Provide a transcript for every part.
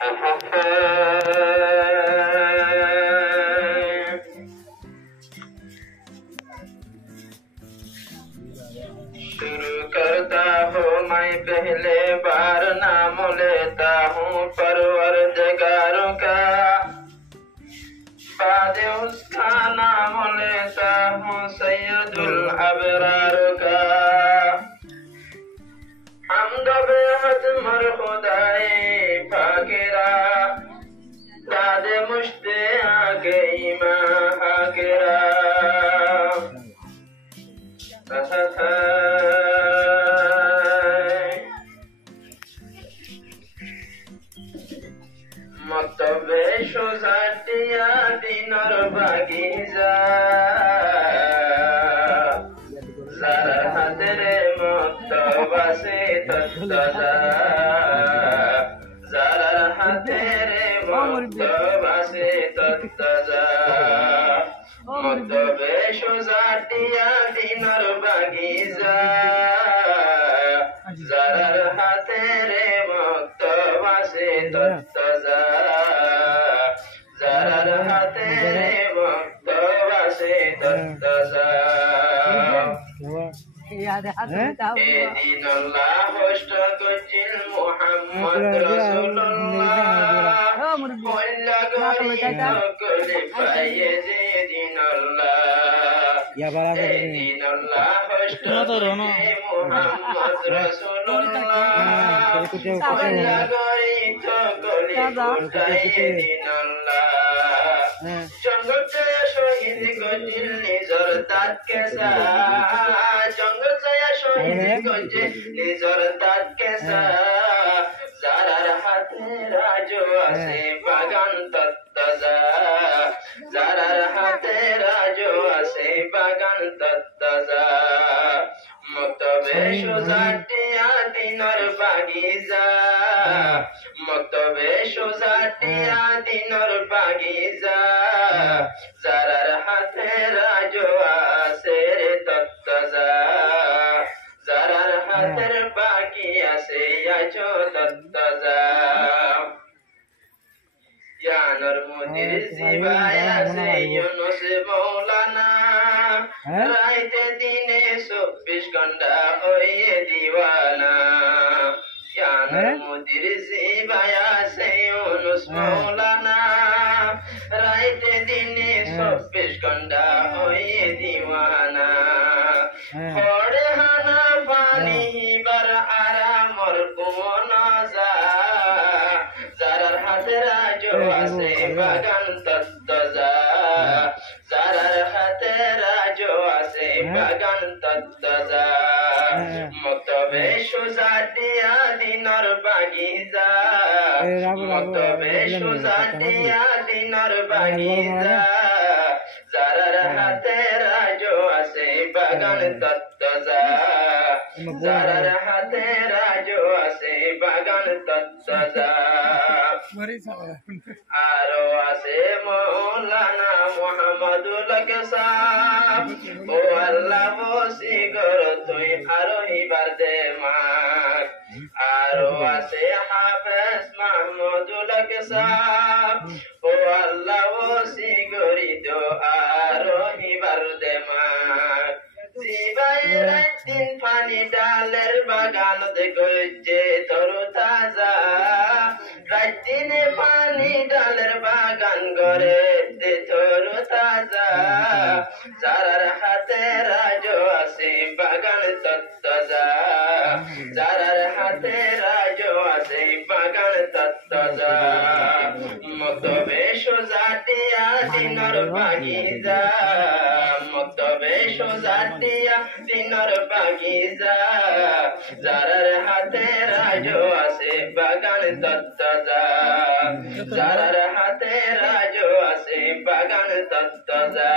शुरू करता हूँ मैं पहले बार, नाम लेता हूँ परवरदिगारों का, बाद उसका नाम लेता हूँ सैयदुल अबरार का। हमद बेहद मर खुदाए फाकिरा, दादे मुश्ते आगे ईमान हाकिरा। মতবে সোজাটিয়া দিনর বাগিজা, যারা হাতেরে মতবাসে তত্তাজা, যারা হাতেরে মতবাসে তত্তাজা। মতবে সোজাটিয়া দিনর বাগিজা, যারার হাতেরে মতবাসে তত্তাজা, যারার হাতেরে মতবাসে তত্তাজা। এদিনাল্লাহ হষ্ট গজিল মুহাম্মদ রাসূলুল্লাহ, কল্লা গরিত কলে পায়ে যে দিনাল্লাহ। এদিনাল্লাহ হষ্ট গজিল মুহাম্মদ রাসূলুল্লাহ, কল্লা গরিত কলে পায়ে দিনাল্লাহ। জঙ্গতে শহীদ গজিল নিজর দাঁত কেসা, জঙ্গল ছায়া শহীদ গজে নিজর দাঁত কেসা, যারার হাতে রাজ আছে বাগান তত্তাজা, যারার হাতে রাজ আছে বাগান তত্তাজা। মতবে সোজাটিয়া দিনর বাগিজা, মতবে সোজাটিয়া দিনর বাগিজা, যারার হাতে রাজ আছে রে তত্তাজা, যারার হাতের বাকি আছে আছো তত্তাজা। ইয়ানর মুদির জিবায় আছে ইউনুস মৌলানা, রাইতে দিনে 24 ঘন্টা হয়ে দিওয়ানা। ইয়ানর মুদির জিবায় আছে ইউনুস মৌলানা, রাইতে দিনে 24 ঘন্টা হয়ে দিওয়ানা। পড়ে হানা পানি বার আরামর কুমনাজা, যারার হাতে রাজ আছে বাগান তত্তাজা, যারার হাতে রাজ আছে বাগান তত্তাজা। মতবে সোজাটিয়া দিনর বাগিজা, মতবে সোজাটিয়া দিনর বাগিজা, যারার হাতে রাজ আছে বাগান তত্তাজা, যারার হাতে রাজ আছে বাগান তত্তাজা। আরো আছে মৌলানা মুহাম্মদুল কাসাব, ও আল্লাহ বসি গর তুই আরো হিবার দে মাক। আরো আছে হাফেজ মাহমুদুল কাসাব, ও আল্লাহ বসি গরি দো আরো হিবার দে মাক। জিবাইর দিন পানি ডালের বাগান দেখে তরু তাজা, রাত দিনে পানি ডালের বাগান গড়ে দে তরু তাজা, যারার হাতে রাজ আছে বাগান তত্তাজা, যারার হাতে রাজ আছে বাগান তত্তাজা। মতবে সোজাটিয়া দিনর বাগিজা, মতবে সোজাটিয়া দিনর বাগিজা, যারার হাতে রাজ আছে বাগান তত্তাজা, যারার হাতে রাজ আছে বাগান তত্তাজা।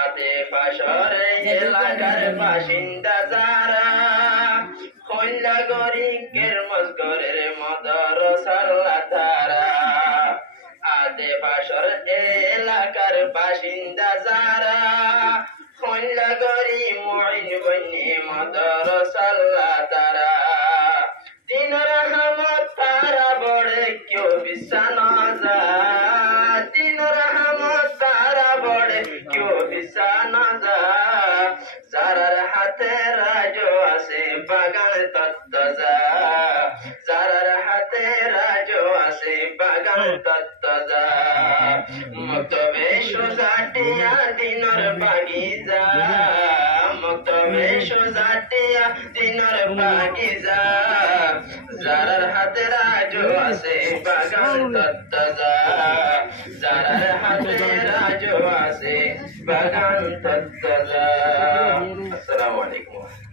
আতে পাশরে এলাকার বাসিন্দা যারা, কল্লা গরি কেরমজগরের মদরসাল্লা তারা। আতে পাশর এলাকার বাসিন্দা যারা, কল্লা গরি মইন বন্যে মদরসাল্লা তারা। দিন রহমত हिस्सा न जा दिनर रहमत तारा बड़े क्यों हिस्सा न जा যারার হাতে রাজো আছে বাগান তত্ত্ব যা যারার হাতে রাজো আছে বাগান তত্ত্ব যা মক্তবে সোজাটিয়া দিনর বাগিজা মক্তবে সোজাটিয়া দিনর বাগিজা যারার হাতে রাজো আছে বাগান তত্ত্ব যা যারার হাতে রাজো আছে বাগান তত্ত্ব যা। আসসালামু আলাইকুম।